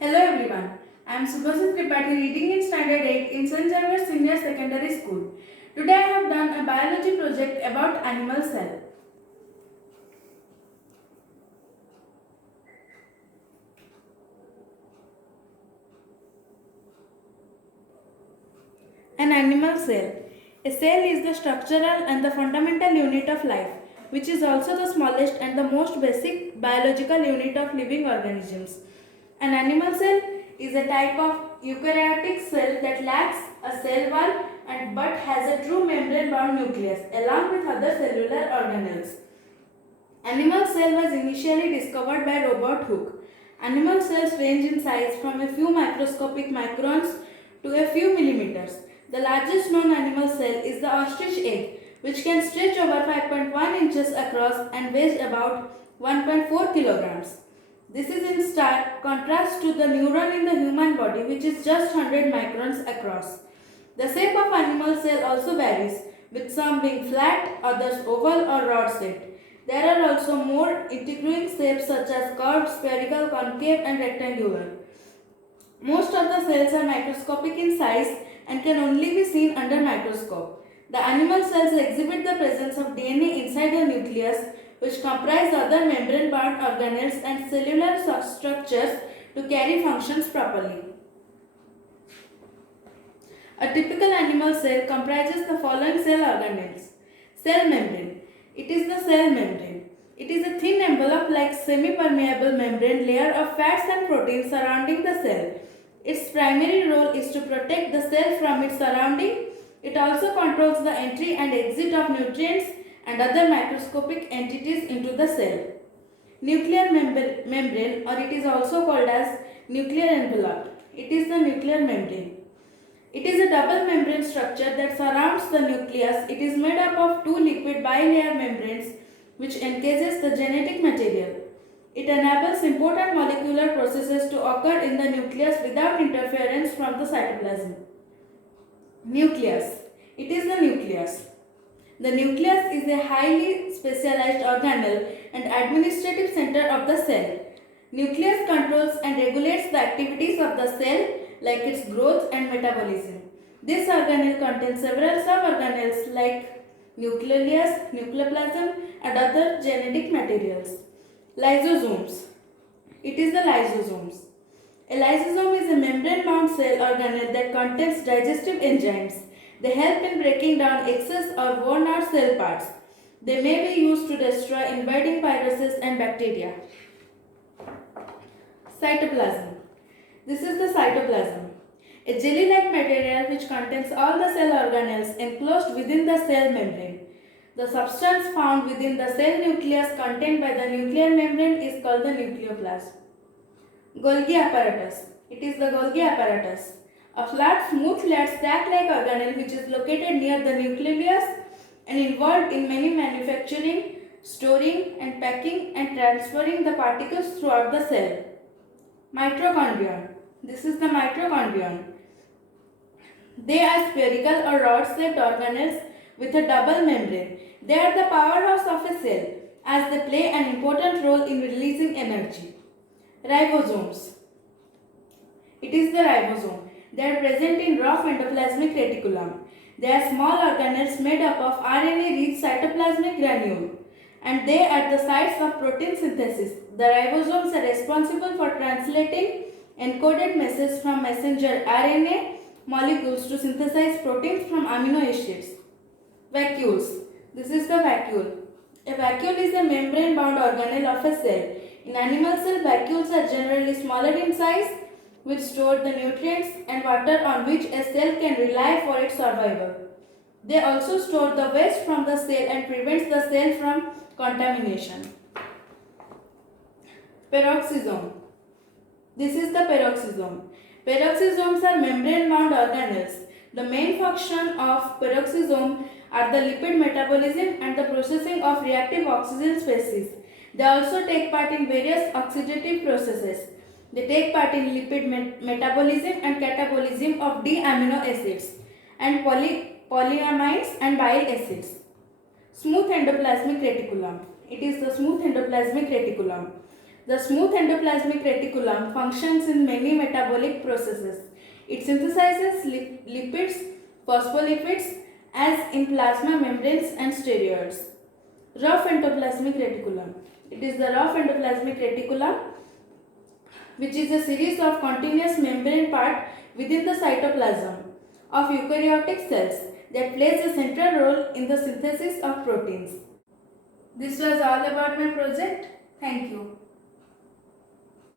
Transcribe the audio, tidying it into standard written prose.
Hello everyone, I am Subhasit Tripathi reading in Standard 8 in St. Xavier Senior Secondary School. Today I have done a biology project about animal cell. An animal cell. A cell is the structural and the fundamental unit of life, which is also the smallest and the most basic biological unit of living organisms. An animal cell is a type of eukaryotic cell that lacks a cell wall and but has a true membrane-bound nucleus along with other cellular organelles. Animal cell was initially discovered by Robert Hooke. Animal cells range in size from a few microscopic microns to a few millimeters. The largest known animal cell is the ostrich egg, which can stretch over 5.1 inches across and weighs about 1.4 kilograms. This is in stark contrast to the neuron in the human body, which is just 100 microns across. The shape of animal cell also varies, with some being flat, others oval or rod-shaped. There are also more intriguing shapes such as curved, spherical, concave and rectangular. Most of the cells are microscopic in size and can only be seen under microscope. The animal cells exhibit the presence of DNA inside the nucleus, which comprise other membrane-bound organelles and cellular structures to carry functions properly. A typical animal cell comprises the following cell organelles. Cell membrane. It is the cell membrane. It is a thin envelope-like semi-permeable membrane layer of fats and proteins surrounding the cell. Its primary role is to protect the cell from its surrounding. It also controls the entry and exit of nutrients and other microscopic entities into the cell. Nuclear membrane, or it is also called as nuclear envelope. It is the nuclear membrane. It is a double membrane structure that surrounds the nucleus. It is made up of two liquid bilayer membranes which encases the genetic material. It enables important molecular processes to occur in the nucleus without interference from the cytoplasm. Nucleus. It is the nucleus. The nucleus is a highly specialized organelle and administrative center of the cell. Nucleus controls and regulates the activities of the cell like its growth and metabolism. This organelle contains several suborganelles like nucleus, nucleoplasm and other genetic materials. Lysosomes. It is the lysosomes. A lysosome is a membrane-bound cell organelle that contains digestive enzymes. They help in breaking down excess or worn-out cell parts. They may be used to destroy invading viruses and bacteria. Cytoplasm. This is the cytoplasm, a jelly-like material which contains all the cell organelles enclosed within the cell membrane. The substance found within the cell nucleus contained by the nuclear membrane is called the nucleoplasm. Golgi apparatus. It is the Golgi apparatus, a flat, smooth, layered sac-like organelle which is located near the nucleus and involved in many manufacturing, storing and packing and transferring the particles throughout the cell. Mitochondria. This is the mitochondrion. They are spherical or rod-shaped organelles with a double membrane. They are the powerhouse of a cell as they play an important role in releasing energy. Ribosomes. It is the ribosome. They are present in rough endoplasmic reticulum. They are small organelles made up of RNA-rich cytoplasmic granule and they are the sites of protein synthesis. The ribosomes are responsible for translating encoded messages from messenger RNA molecules to synthesize proteins from amino acids. Vacuoles. This is the vacuole. A vacuole is a membrane-bound organelle of a cell. In animal cell, vacuoles are generally smaller in size, which store the nutrients and water on which a cell can rely for its survival. They also store the waste from the cell and prevents the cell from contamination. Peroxisome. This is the peroxisome. Peroxisomes are membrane-bound organelles. The main function of peroxisome are the lipid metabolism and the processing of reactive oxygen species. They also take part in various oxidative processes. They take part in lipid metabolism and catabolism of D-amino acids and polyamides and bile acids. Smooth endoplasmic reticulum. It is the smooth endoplasmic reticulum. The smooth endoplasmic reticulum functions in many metabolic processes. It synthesizes lipids, phospholipids, as in plasma membranes and steroids. Rough endoplasmic reticulum. It is the rough endoplasmic reticulum, which is a series of continuous membrane parts within the cytoplasm of eukaryotic cells that plays a central role in the synthesis of proteins. This was all about my project. Thank you.